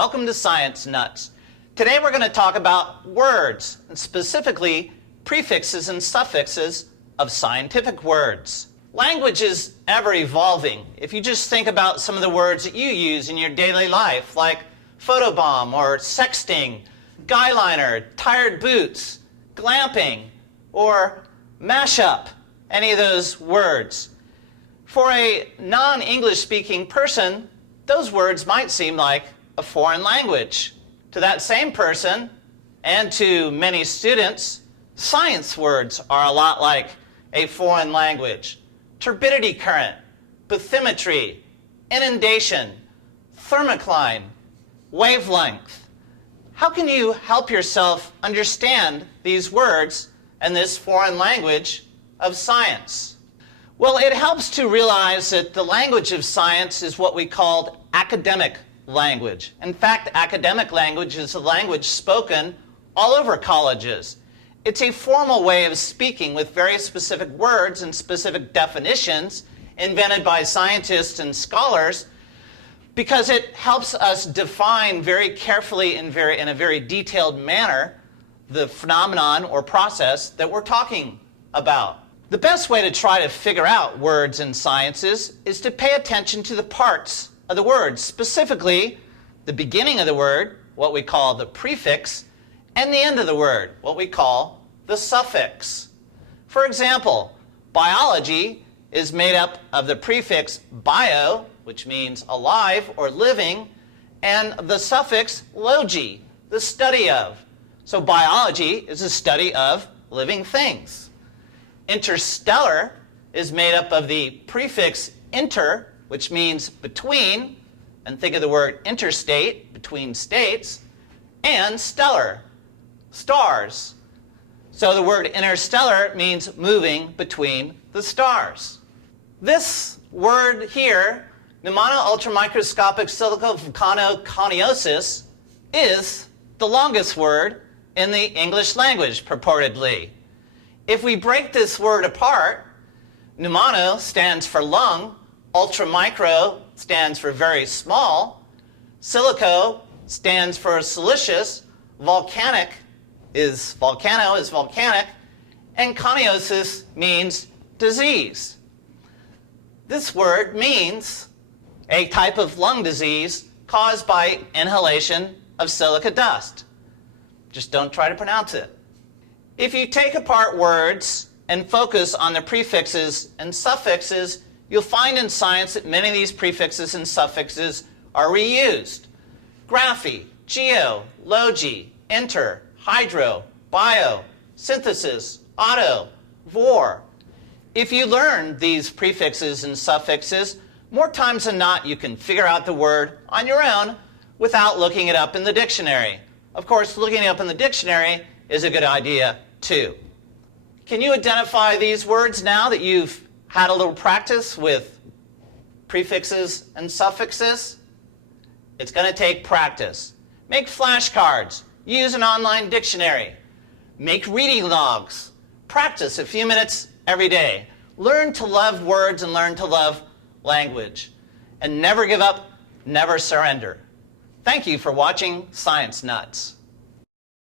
welcome to Science Nuts. Today we're going to talk about words, and specifically prefixes and suffixes of scientific words. Language is ever evolving. If you just think about some of the words that you use in your daily life, like photobomb or sexting, guyliner, tired boots, glamping, or mashup, any of those words. For a non-English speaking person, those words might seem like a foreign language. To that same person, and to many students, science words are a lot like a foreign language. Turbidity current, bathymetry, inundation, thermocline, wavelength. How can you help yourself understand these words and this foreign language of science? Well, it helps to realize that the language of science is what we call academic language. In fact, academic language is a language spoken all over colleges. It's a formal way of speaking with very specific words and specific definitions invented by scientists and scholars because it helps us define very carefully in a very detailed manner the phenomenon or process that we're talking about. The best way to try to figure out words in sciences is to pay attention to the parts of the word, specifically the beginning of the word, what we call the prefix, and the end of the word, what we call the suffix. For example, biology is made up of the prefix bio, which means alive or living, and the suffix logi, the study of. So biology is a study of living things. Interstellar is made up of the prefix inter, which means between, and think of the word interstate, between states, and stellar, stars. So the word interstellar means moving between the stars. This word here, pneumono-ultramicroscopic silicovolcanoconiosis, is the longest word in the English language, purportedly. If we break this word apart, pneumono stands for lung, ultramicro stands for very small, silico stands for silicious, volcano is volcanic, and coniosis means disease. This word means a type of lung disease caused by inhalation of silica dust. Just don't try to pronounce it. If you take apart words and focus on the prefixes and suffixes, you'll find in science that many of these prefixes and suffixes are reused. Graphy, geo, logi, inter, hydro, bio, synthesis, auto, vor. If you learn these prefixes and suffixes, more times than not you can figure out the word on your own without looking it up in the dictionary. Of course, looking it up in the dictionary is a good idea too. Can you identify these words now that you've had a little practice with prefixes and suffixes? It's going to take practice. Make flashcards. Use an online dictionary. Make reading logs. Practice a few minutes every day. Learn to love words and learn to love language. And never give up, never surrender. Thank you for watching Science Nuts.